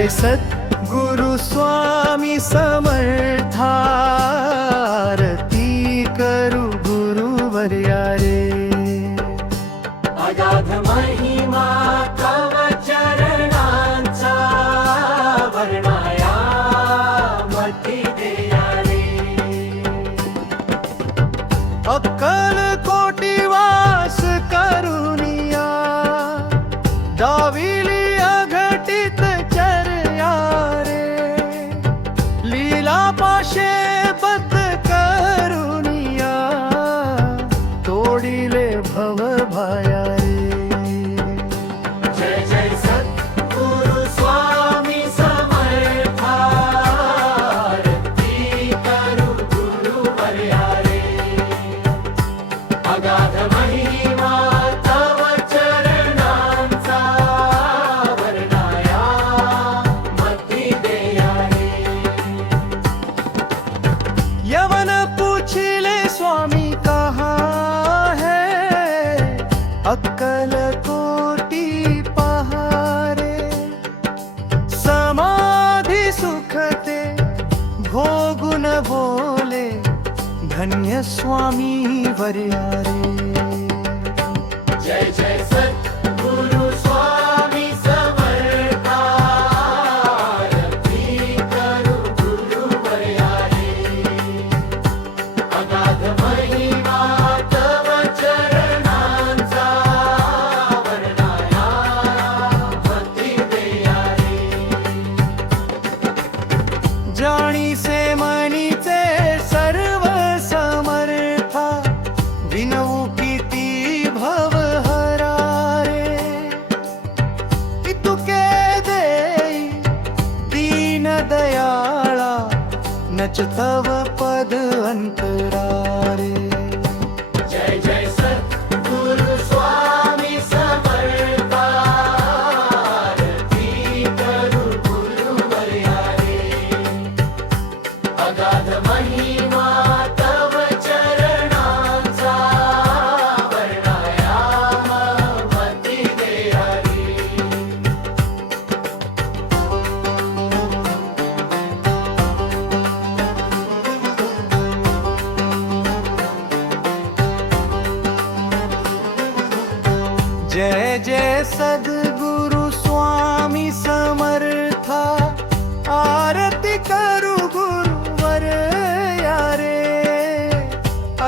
जय सद्गुरु स्वामी समर्था, आरती करू गुरुवर्या रे। अगाध महिमा तव चरणांचा, वर्णाया मती देया रे। अक्कलकोटी वास करुनिया, दाविली अघटित चर्या रे। लीला पाशे बद्ध करुनिया, तोडिले भव भाया रे। जय जय सद्गुरु स्वामी समर्था, आरती करू गुरुवर्या रे। अगाध महिमा तव चरणांचा, वर्णाया मती देया रे। यवन पूछिले स्वामी कहाँ है, अक्कलकोटी पहारे। समाधि सुखते भोगुन बोले, धन्य स्वामी वर्या रे। जय जय सद्गुरु स्वामी समर्था, आरती करू गुरुवर्या रे। अगाध महिमा तव चरणांचा, वर्णाया मती देया रे। जाणीसे मनीचे सर्व समर्था, विनवू किती भव हरा रे। इतुके देई दीन दयाळा, नच तव पद अंतरा रे। जय जय सद्गुरु स्वामी समर्था, आरती करू गुरुवर्या रे। अगाध महिमा तव चरणांचा, वर्णाया मती देया रे। जय जय सद्गुरु स्वामी समर्था, आरती करू गुरुवर्या रे।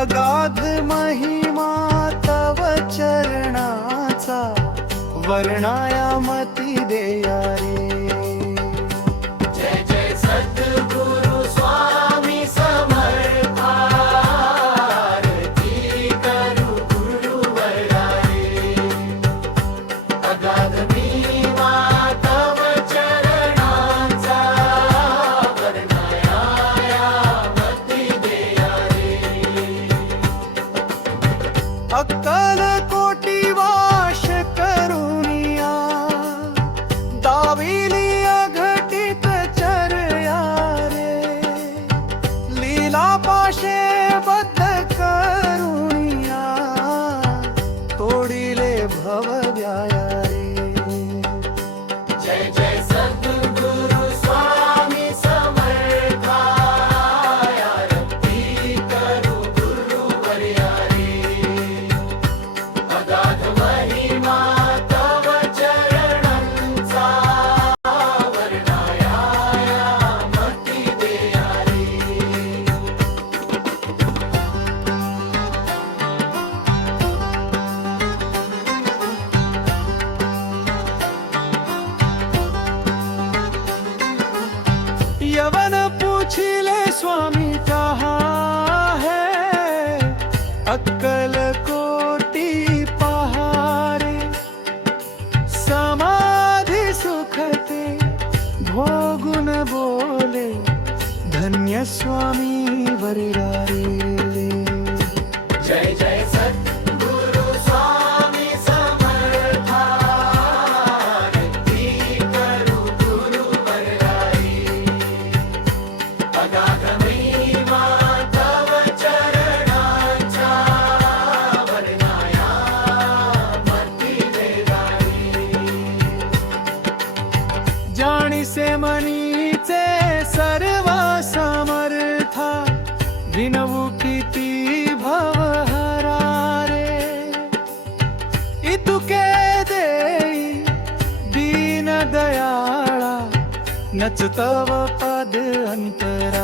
अगाध महिमा तव चरणाचा, वर्णाया मती देया रे। जय जय सद्गुरु स्वामी समर्था, आरती करू गुरुवर्या रे। अगाध महिमा तव चरणांचा, वर्णाया मती देया रे। अक्कलकोटी वास करुनिया, दाविली अघटित चर्या रे। लीला पाशे बद्ध करुनिया, तोडिले भव व्याया रे। जय जय सद्गुरु स्वामी समर्था, आरती करू गुरुवर्या रे। अगाध महिमा तव चरणांचा, वर्णाया मती देया रे। यवन पूछिले स्वामी कहाँ है, अक्कलकोटी पहारे। समाधि सुखते भोगुन बोले, धन्य स्वामी वर्या रे। जय जय सद्गुरु स्वामी समर्था, आरती करू गुरुवर्या रे। अगाध महिमा तव चरणांचा, वर्णाया मती देया रे। जाणीसे नच तव पद अंतरा